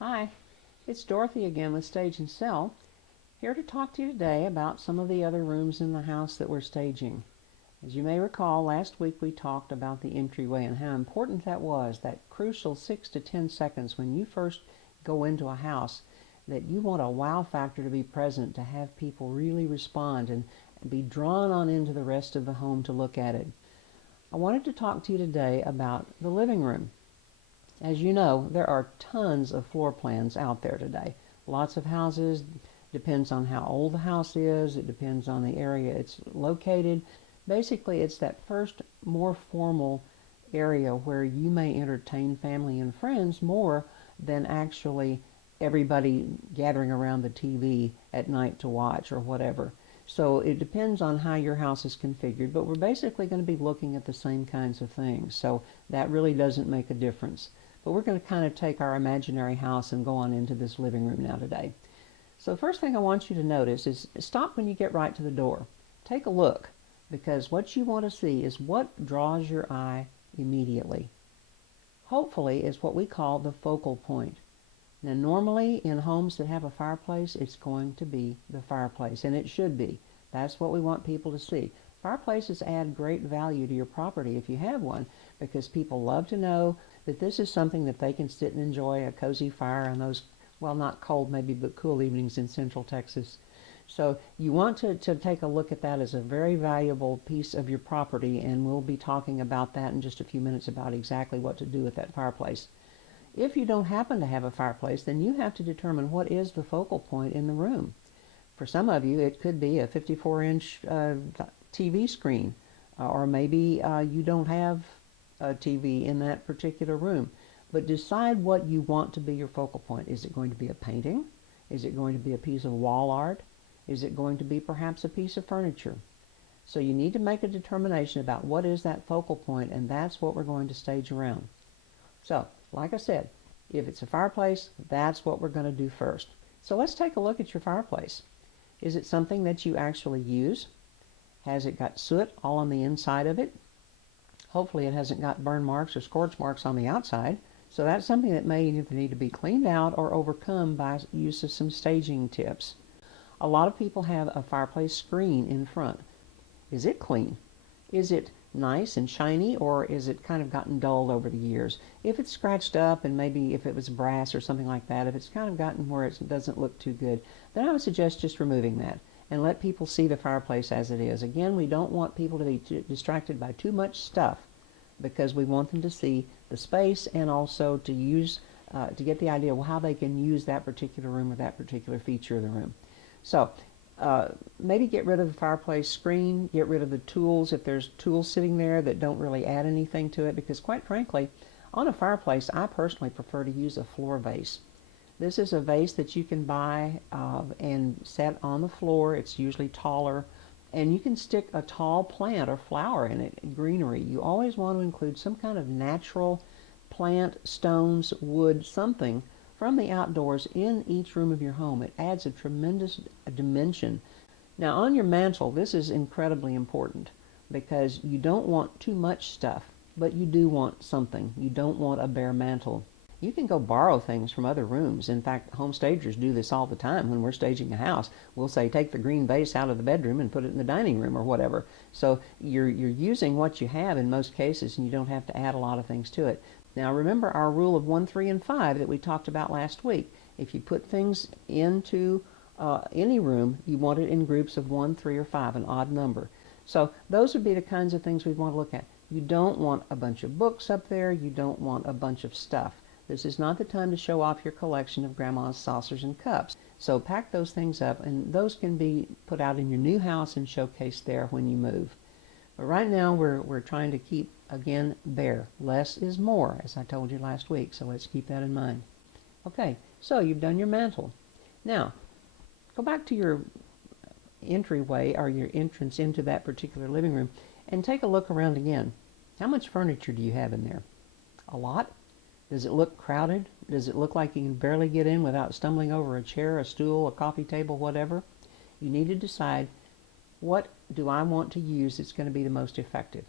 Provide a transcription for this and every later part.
Hi, it's Dorothy again with Stage and Sell, here to talk to you today about some of the other rooms in the house that we're staging. As you may recall, last week we talked about the entryway and how important that was, that crucial 6 to 10 seconds when you first go into a house, that you want a wow factor to be present, to have people really respond and be drawn on into the rest of the home to look at it. I wanted to talk to you today about the living room. As you know, there are tons of floor plans out there today. Lots of houses, depends on how old the house is, it depends on the area it's located. Basically, it's that first more formal area where you may entertain family and friends more than actually everybody gathering around the TV at night to watch or whatever. So it depends on how your house is configured, but we're basically going to be looking at the same kinds of things. So that really doesn't make a difference. But we're going to kind of take our imaginary house and go on into this living room now today. So the first thing I want you to notice is stop when you get right to the door. Take a look, because what you want to see is what draws your eye immediately. Hopefully it's what we call the focal point. Now normally in homes that have a fireplace, it's going to be the fireplace, and it should be. That's what we want people to see. Fireplaces add great value to your property if you have one, because people love to know that this is something that they can sit and enjoy a cozy fire on those, well, not cold maybe, but cool evenings in central Texas. So you want to take a look at that as a very valuable piece of your property, and we'll be talking about that in just a few minutes about exactly what to do with that fireplace. If you don't happen to have a fireplace, then you have to determine what is the focal point in the room. For some of you, it could be a 54-inch TV screen, or maybe you don't have a TV in that particular room. But decide what you want to be your focal point. Is it going to be a painting? Is it going to be a piece of wall art? Is it going to be perhaps a piece of furniture? So you need to make a determination about what is that focal point, and that's what we're going to stage around. So, like I said, if it's a fireplace, that's what we're going to do first. So let's take a look at your fireplace. Is it something that you actually use? Has it got soot all on the inside of it? Hopefully it hasn't got burn marks or scorch marks on the outside. So that's something that may either need to be cleaned out or overcome by use of some staging tips. A lot of people have a fireplace screen in front. Is it clean? Is it nice and shiny, or is it kind of gotten dulled over the years? If it's scratched up, and maybe if it was brass or something like that, if it's kind of gotten where it doesn't look too good, then I would suggest just removing that and let people see the fireplace as it is. Again, we don't want people to be distracted by too much stuff, because we want them to see the space and also to use to get the idea of how they can use that particular room or that particular feature of the room. So maybe get rid of the fireplace screen, get rid of the tools if there's tools sitting there that don't really add anything to it, because quite frankly, on a fireplace, I personally prefer to use a floor vase. This is a vase that you can buy and set on the floor. It's usually taller, and you can stick a tall plant or flower in it, greenery. You always want to include some kind of natural plant, stones, wood, something from the outdoors in each room of your home. It adds a tremendous dimension. Now on your mantle, this is incredibly important, because you don't want too much stuff, but you do want something. You don't want a bare mantle. You can go borrow things from other rooms. In fact, home stagers do this all the time. When we're staging a house, we'll say, take the green vase out of the bedroom and put it in the dining room or whatever. So you're using what you have in most cases, and you don't have to add a lot of things to it. Now remember our rule of 1, 3, and 5 that we talked about last week. If you put things into any room, you want it in groups of 1, 3, or 5, an odd number. So those would be the kinds of things we want to look at. You don't want a bunch of books up there. You don't want a bunch of stuff. This is not the time to show off your collection of grandma's saucers and cups. So pack those things up, and those can be put out in your new house and showcased there when you move. But right now we're trying to keep, again, bare. Less is more, as I told you last week, so let's keep that in mind. Okay, so you've done your mantle. Now, go back to your entryway or your entrance into that particular living room and take a look around again. How much furniture do you have in there? A lot? Does it look crowded? Does it look like you can barely get in without stumbling over a chair, a stool, a coffee table, whatever? You need to decide, what do I want to use that's going to be the most effective?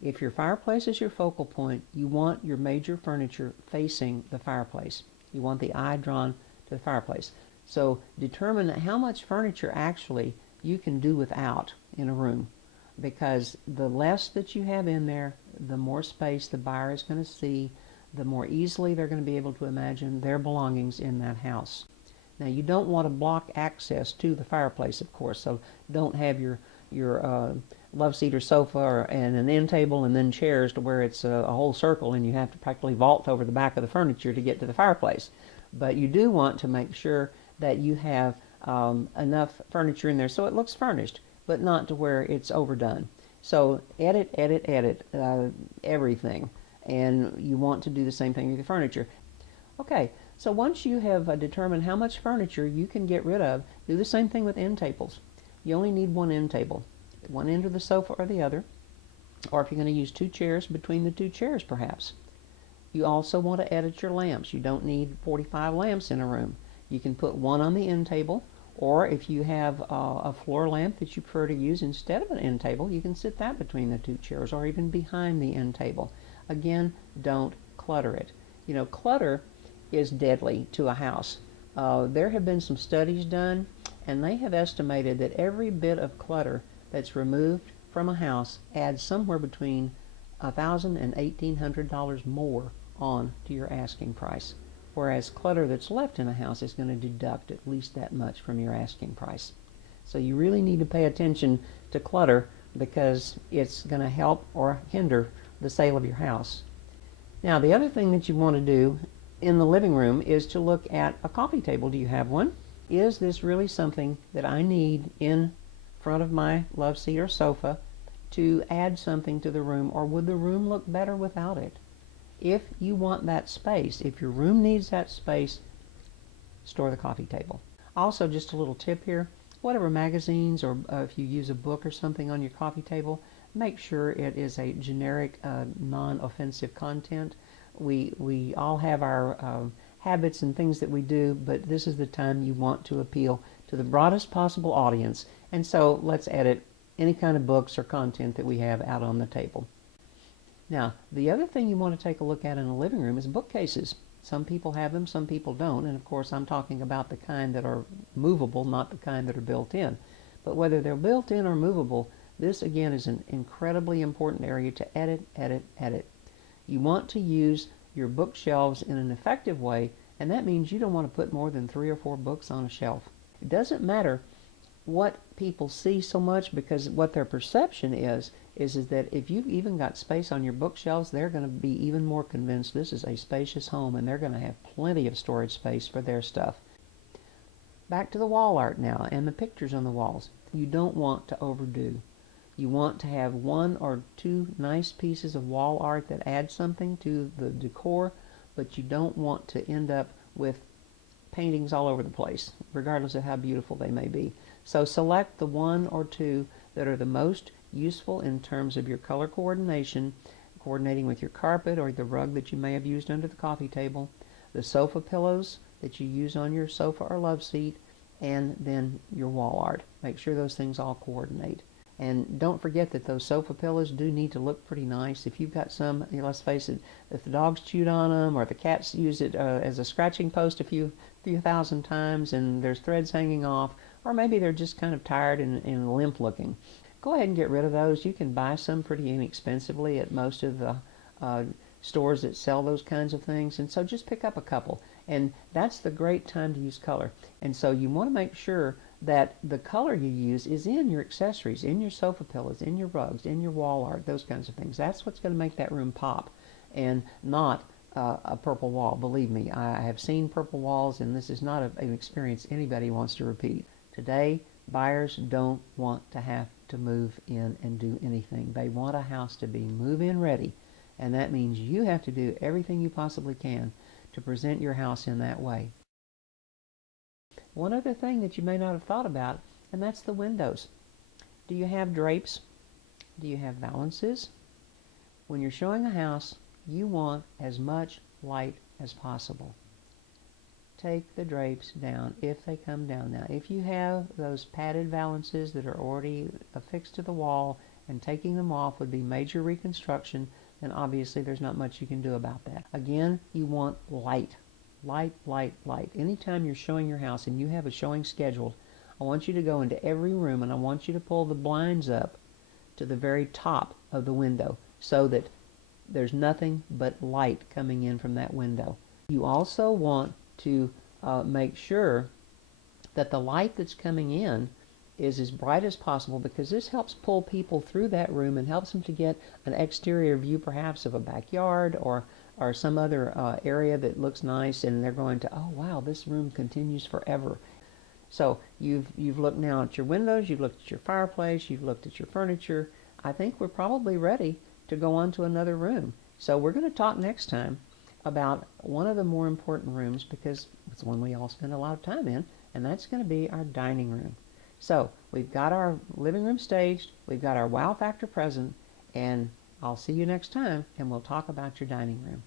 If your fireplace is your focal point, you want your major furniture facing the fireplace. You want the eye drawn to the fireplace. So determine how much furniture actually you can do without in a room, because the less that you have in there, the more space the buyer is going to see, the more easily they're going to be able to imagine their belongings in that house. Now, you don't want to block access to the fireplace, of course, so don't have your love seat or sofa and an end table and then chairs to where it's a whole circle and you have to practically vault over the back of the furniture to get to the fireplace. But you do want to make sure that you have enough furniture in there so it looks furnished, but not to where it's overdone. So edit everything, and you want to do the same thing with the furniture. Okay, so once you have determined how much furniture you can get rid of, do the same thing with end tables. You only need one end table, one end of the sofa or the other, or if you're going to use two chairs, between the two chairs perhaps. You also want to edit your lamps. You don't need 45 lamps in a room. You can put one on the end table, or if you have a floor lamp that you prefer to use instead of an end table, you can sit that between the two chairs or even behind the end table. Again, don't clutter it. You know, clutter is deadly to a house. There have been some studies done, and they have estimated that every bit of clutter that's removed from a house adds somewhere between $1,000 and $1,800 more on to your asking price, whereas clutter that's left in a house is going to deduct at least that much from your asking price. So you really need to pay attention to clutter, because it's going to help or hinder the sale of your house. Now, the other thing that you want to do in the living room is to look at a coffee table. Do you have one? Is this really something that I need in front of my love seat or sofa to add something to the room, or would the room look better without it? If you want that space, if your room needs that space, store the coffee table. Also, just a little tip here, whatever magazines or if you use a book or something on your coffee table, make sure it is a generic, non-offensive content. We all have our habits and things that we do, but this is the time you want to appeal to the broadest possible audience, and so let's edit any kind of books or content that we have out on the table. Now, the other thing you want to take a look at in a living room is bookcases. Some people have them, some people don't, and of course I'm talking about the kind that are movable, not the kind that are built in. But whether they're built in or movable, this again is an incredibly important area to edit. You want to use your bookshelves in an effective way, and that means you don't want to put more than 3 or 4 books on a shelf. It doesn't matter what people see so much, because what their perception is that if you've even got space on your bookshelves, they're going to be even more convinced this is a spacious home, and they're going to have plenty of storage space for their stuff. Back to the wall art now and the pictures on the walls. You don't want to overdo. You want to have 1 or 2 nice pieces of wall art that add something to the decor, but you don't want to end up with paintings all over the place, regardless of how beautiful they may be. So select the 1 or 2 that are the most useful in terms of your color coordination, coordinating with your carpet or the rug that you may have used under the coffee table, the sofa pillows that you use on your sofa or love seat, and then your wall art. Make sure those things all coordinate. And don't forget that those sofa pillows do need to look pretty nice. If you've got some, let's face it, if the dogs chewed on them or the cats use it as a scratching post a few thousand times and there's threads hanging off, or maybe they're just kind of tired and limp looking, go ahead and get rid of those. You can buy some pretty inexpensively at most of the stores that sell those kinds of things, and so just pick up a couple. And that's the great time to use color. And so you want to make sure that the color you use is in your accessories, in your sofa pillows, in your rugs, in your wall art, those kinds of things. That's what's going to make that room pop, and not a purple wall. Believe me, I have seen purple walls, and this is not an experience anybody wants to repeat. Today, buyers don't want to have to move in and do anything. They want a house to be move-in ready, and that means you have to do everything you possibly can to present your house in that way. One other thing that you may not have thought about, and that's the windows. Do you have drapes? Do you have valances? When you're showing a house, you want as much light as possible. Take the drapes down if they come down. Now, if you have those padded valances that are already affixed to the wall and taking them off would be major reconstruction, then obviously there's not much you can do about that. Again, you want light. light, light, light. Anytime you're showing your house and you have a showing scheduled, I want you to go into every room and I want you to pull the blinds up to the very top of the window so that there's nothing but light coming in from that window. You also want to make sure that the light that's coming in is as bright as possible, because this helps pull people through that room and helps them to get an exterior view perhaps of a backyard or some other area that looks nice, and they're going to, oh wow, this room continues forever. So you've looked now at your windows, you've looked at your fireplace, you've looked at your furniture. I think we're probably ready to go on to another room. So we're going to talk next time about one of the more important rooms, because it's one we all spend a lot of time in, and that's going to be our dining room. So we've got our living room staged, we've got our wow factor present, and I'll see you next time, and we'll talk about your dining room.